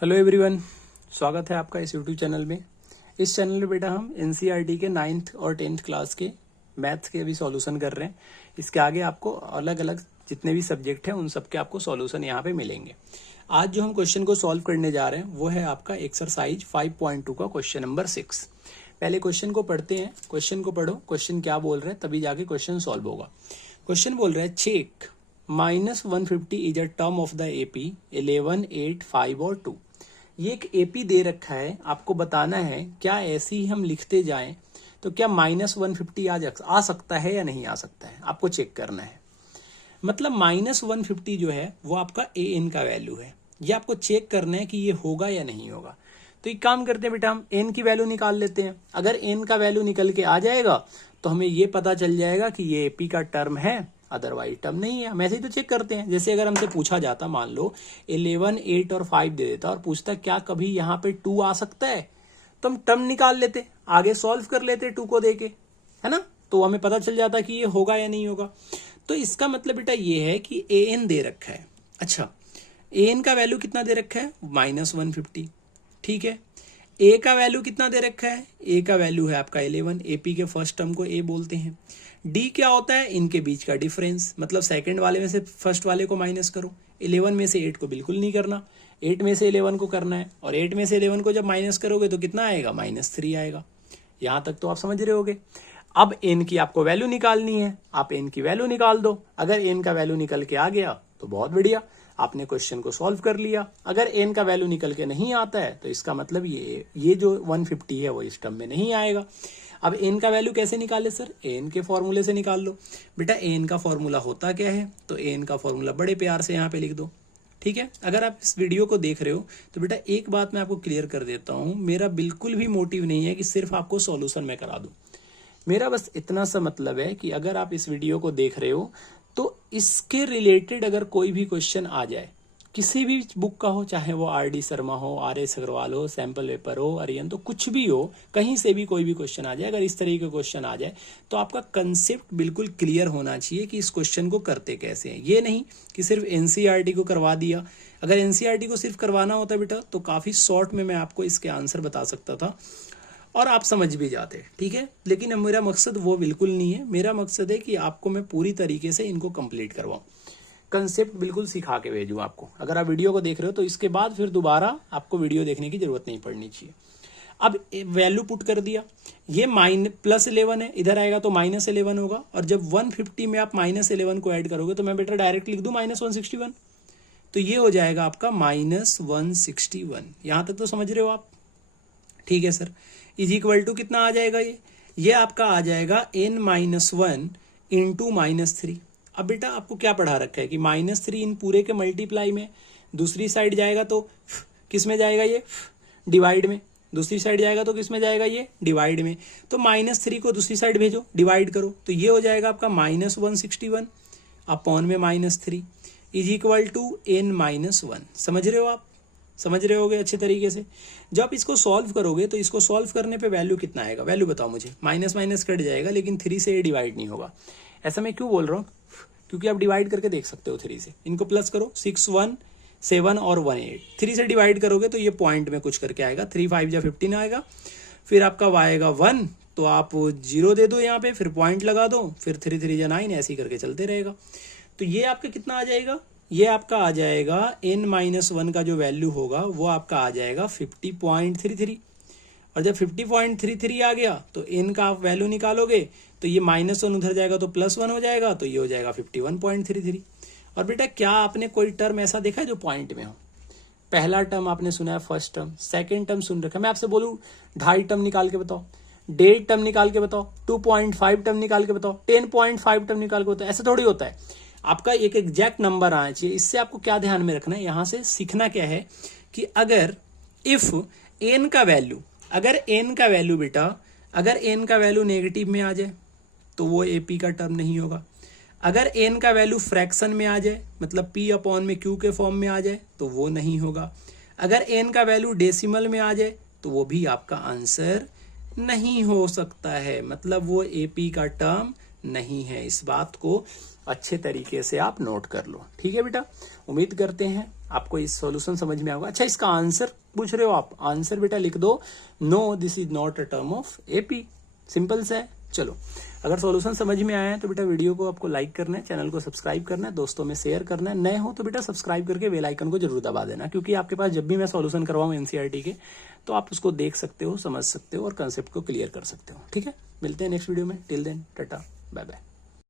Hello everyone, स्वागत है आपका इस यूट्यूब चैनल में। इस चैनल में बेटा हम एनसीईआरटी के 9th और 10th क्लास के मैथ्स के भी सॉल्यूशन कर रहे हैं। इसके आगे आपको अलग अलग जितने भी सब्जेक्ट हैं उन सब के आपको सॉल्यूशन यहाँ पे मिलेंगे। आज जो हम क्वेश्चन को सॉल्व करने जा रहे हैं वो है आपका एक्सरसाइज 5.2 का क्वेश्चन नंबर 6। पहले क्वेश्चन को पढ़ते हैं। क्वेश्चन को पढ़ो, क्वेश्चन क्या बोल रहे हैं, तभी जाके क्वेश्चन सॉल्व होगा। क्वेश्चन बोल रहा है check -150 is a term of the AP 11, 8, 5 और 2। ये एक एपी दे रखा है, आपको बताना है क्या ऐसे ही हम लिखते जाएं तो क्या -150 आ सकता है या नहीं आ सकता है, आपको चेक करना है। मतलब -150 जो है वो आपका ए एन का वैल्यू है, ये आपको चेक करना है कि ये होगा या नहीं होगा। तो एक काम करते हैं बेटा, हम एन की वैल्यू निकाल लेते हैं। अगर एन का वैल्यू निकल के आ जाएगा तो हमें ये पता चल जाएगा कि ये एपी का टर्म है, अदरवाइज टर्म नहीं है। हम ऐसे ही तो चेक करते हैं। जैसे अगर हमसे पूछा जाता, मान लो 11, 8 और 5 दे देता और पूछता क्या कभी यहाँ पे 2 आ सकता है, तो हम टर्म निकाल लेते, आगे सॉल्व कर लेते 2 को देके, है ना। तो हमें पता चल जाता कि ये होगा या नहीं होगा। तो इसका मतलब बेटा ये है कि ए एन दे रखा है। अच्छा, ए एन का वैल्यू कितना दे रखा है, -150। ठीक है, ए का वैल्यू कितना दे रखा है, ए का वैल्यू है आपका 11। एपी के फर्स्ट टर्म को ए बोलते हैं। डी क्या होता है, इनके बीच का डिफरेंस, मतलब सेकंड वाले में से फर्स्ट वाले को माइनस करो। 11 में से 8 को बिल्कुल नहीं करना, 8 में से 11 को करना है। और 8 में से 11 को जब माइनस करोगे तो कितना आएगा, -3 आएगा। यहां तक तो आप समझ रहे होगे। अब एन की आपको वैल्यू निकालनी है, आप एन की वैल्यू निकाल दो। अगर एन का वैल्यू निकल के आ गया तो बहुत बढ़िया, आपने क्वेश्चन को सॉल्व कर लिया। अगर एन का वैल्यू निकल के नहीं आता है तो इसका मतलब ये जो 150 है वो इस टर्म में नहीं आएगा। अब एन का वैल्यू कैसे निकाले सर, एन के फॉर्मूले से निकाल लो। बेटा एन का फॉर्मूला होता क्या है, तो एन का फॉर्मूला बड़े प्यार से यहाँ पे लिख दो। ठीक है, अगर आप इस वीडियो को देख रहे हो तो बेटा एक बात मैं आपको क्लियर कर देता हूँ, मेरा बिल्कुल भी मोटिव नहीं है कि सिर्फ आपको सॉल्यूशन मैं करा दूं। मेरा बस इतना सा मतलब है कि अगर आप इस वीडियो को देख रहे हो तो इसके रिलेटेड अगर कोई भी क्वेश्चन आ जाए, किसी भी बुक का हो, चाहे वो आर.डी. शर्मा हो, आर.एस. अग्रवाल हो, सैंपल पेपर हो, अरियन, तो कुछ भी हो, कहीं से भी कोई भी क्वेश्चन आ जाए, अगर इस तरीके का क्वेश्चन आ जाए तो आपका कंसेप्ट बिल्कुल क्लियर होना चाहिए कि इस क्वेश्चन को करते कैसे हैं। ये नहीं कि सिर्फ एनसीईआरटी को करवा दिया। अगर एनसीईआरटी को सिर्फ करवाना होता बेटा तो काफी शॉर्ट में मैं आपको इसके आंसर बता सकता था और आप समझ भी जाते। ठीक है, लेकिन मेरा मकसद वो बिल्कुल नहीं है। मेरा मकसद है कि आपको मैं पूरी तरीके से इनको कंप्लीट करवाऊं, कंसेप्ट बिल्कुल सिखा के भेजूं आपको। अगर आप वीडियो को देख रहे हो तो इसके बाद फिर दोबारा आपको वीडियो देखने की जरूरत नहीं पड़नी चाहिए। अब वैल्यू पुट कर दिया, ये +11 है, इधर आएगा तो -11 होगा। और जब 150 में आप -11 को ऐड करोगे तो मैं बेटा डायरेक्ट लिख दूं -161, तो ये हो जाएगा आपका -161। यहां तक तो समझ रहे हो आप। ठीक है सर, इज इक्वल टू कितना आ जाएगा, ये आपका आ जाएगा n-1 इंटू -3। अब बेटा आपको क्या पढ़ा रखा है कि -3 इन पूरे के मल्टीप्लाई में, दूसरी साइड जाएगा तो किस में जाएगा, ये डिवाइड में, दूसरी साइड जाएगा तो किस में जाएगा, ये डिवाइड में। तो -3 को दूसरी साइड भेजो, डिवाइड करो, तो ये हो जाएगा आपका -161 अपॉन में -3 इज इक्वल टू n-1। समझ रहे हो आप, समझ रहे होगे अच्छे तरीके से। जब आप इसको सॉल्व करोगे तो इसको सॉल्व करने पे वैल्यू कितना आएगा, वैल्यू बताओ मुझे। माइनस माइनस कट जाएगा लेकिन 3 से ये डिवाइड नहीं होगा। ऐसा मैं क्यों बोल रहा हूँ, क्योंकि आप डिवाइड करके देख सकते हो 3 से। इनको प्लस करो, 6, 1, 7 और 1, 8। 3 से डिवाइड करोगे तो ये पॉइंट में कुछ करके आएगा, 3, 5 या 15 आएगा। फिर आपका आएगा 1, तो आप 0 दे दो यहाँ पे, फिर पॉइंट लगा दो, फिर 3, 3 या 9, ऐसे ही करके चलते रहेगा। तो ये आपका कितना आ जाएगा, ये आपका आ जाएगा n-1 का जो वैल्यू होगा वो आपका आ जाएगा 50.33। और जब 50.33 आ गया तो n का आप वैल्यू निकालोगे तो ये -1 उधर जाएगा तो +1 हो जाएगा, तो ये हो जाएगा 51.33। और बेटा क्या आपने कोई टर्म ऐसा देखा है जो पॉइंट में हो? पहला टर्म आपने सुना है, फर्स्ट टर्म, सेकेंड टर्म सुन रखा है। मैं आपसे बोलूं 2.5 टर्म निकाल के बताओ, 1.5 टर्म निकाल के बताओ, 2.5 टर्म निकाल के बताओ, 10.5 टर्म निकाल के बताओ, ऐसा थोड़ी होता है। आपका एक एग्जैक्ट नंबर आना चाहिए। इससे आपको क्या ध्यान में रखना है, यहां से सीखना क्या है कि अगर इफ एन का वैल्यू, अगर एन का वैल्यू बेटा, अगर एन का वैल्यू नेगेटिव में आ जाए तो वो एपी का टर्म नहीं होगा। अगर एन का वैल्यू फ्रैक्शन में आ जाए, मतलब p अपॉन में q के फॉर्म में आ जाए, तो वो नहीं होगा। अगर एन का वैल्यू डेसिमल में आ जाए तो वो भी आपका आंसर नहीं हो सकता है, मतलब वो एपी का टर्म नहीं है। इस बात को अच्छे तरीके से आप नोट कर लो। ठीक है बेटा, उम्मीद करते हैं आपको इस सॉल्यूशन समझ में आएगा। अच्छा, इसका आंसर पूछ रहे हो आप, आंसर बेटा लिख दो, no this is not a term of AP. Simple सा है। चलो, अगर सॉल्यूशन समझ में आया है तो बेटा वीडियो को आपको लाइक करना है, चैनल को सब्सक्राइब करना है, दोस्तों में शेयर करना है। नए हो तो बेटा सब्सक्राइब करके बेल आइकन को जरूर दबा देना, क्योंकि आपके पास जब भी मैं सॉल्यूशन करवाऊं एनसीईआरटी के तो आप उसको देख सकते हो, समझ सकते हो और कंसेप्ट को क्लियर कर सकते हो। ठीक है, मिलते हैं नेक्स्ट वीडियो में। Till then tata, bye bye.